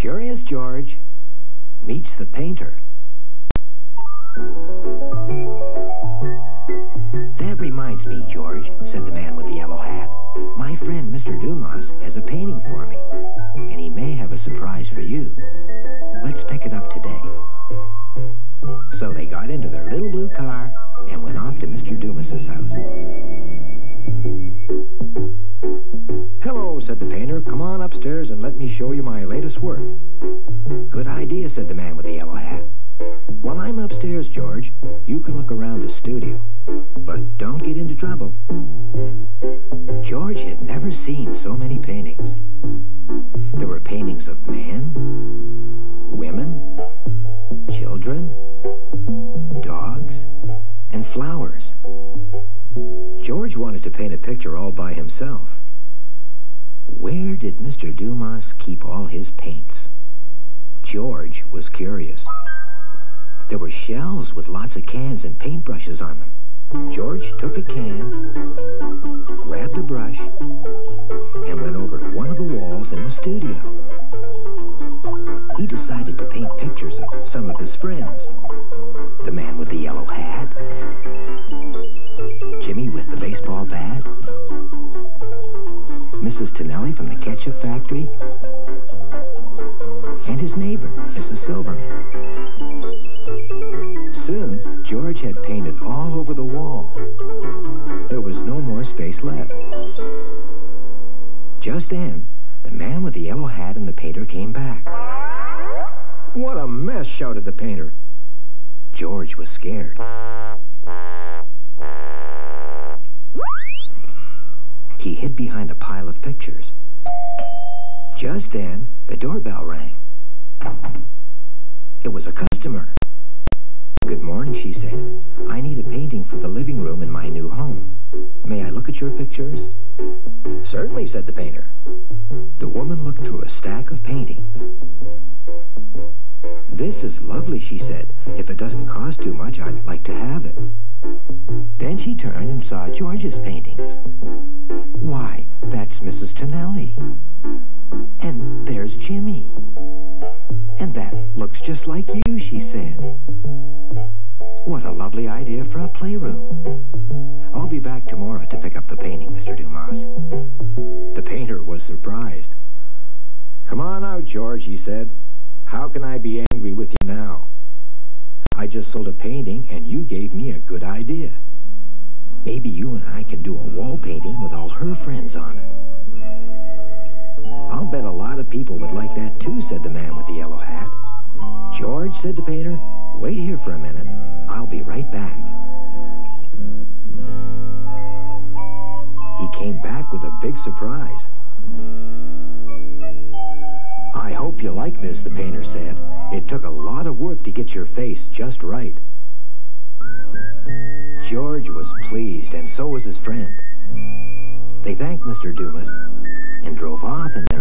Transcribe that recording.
Curious George meets the painter. That reminds me, George, said the man with the yellow hat. My friend, Mr. Dumas, has a painting for me, and he may have a surprise for you. Let's pick it up today. So they got into their little blue car and went off to Mr. Dumas's house. Hello, said the painter. Come on upstairs and let me show you my latest work. Good idea, said the man with the yellow hat. While I'm upstairs, George, you can look around the studio. But don't get into trouble. George had never seen so many paintings. There were paintings of men, women, children, dogs, and flowers. George wanted to paint a picture all by himself. Where did Mr. Dumas keep all his paints? George was curious. There were shelves with lots of cans and paintbrushes on them. George took a can, grabbed a brush, and went over to one of the walls in the studio. He decided to paint pictures of some of his friends. The man with the yellow hat, Jimmy with the baseball bat, Mrs. Tonelli from the ketchup factory, and his neighbor, Mrs. Silverman. Soon, George had painted all over the wall. There was no more space left. Just then, the man with the yellow hat and the painter came back. What a mess, shouted the painter. George was scared. He hid behind a pile of pictures. Just then, the doorbell rang. It was a customer. Good morning, she said. I need a painting for the living room in my new home. May I look at your pictures? Certainly, said the painter. The woman looked through a stack of paintings. This is lovely, she said. If it doesn't cost too much, I'd like to have it. Then she turned and saw George's paintings. Why, that's Mrs. Tonelli. And there's Jimmy. And that looks just like you, she said. What a lovely idea for a playroom. I'll be back tomorrow to pick up the painting, Mr. Dumas. The painter was surprised. Come on out, George, he said. How can I be angry with you now? I just sold a painting and you gave me a good idea. Maybe you and I can do a wall painting with all her friends on it. I'll bet a lot of people would like that too, said the man with the yellow hat. George, said the painter, wait here for a minute. I'll be right back. He came back with a big surprise. I hope you like this, the painter said. It took a lot of work to get your face just right. George was pleased, and so was his friend. They thanked Mr. Dumas and drove off in their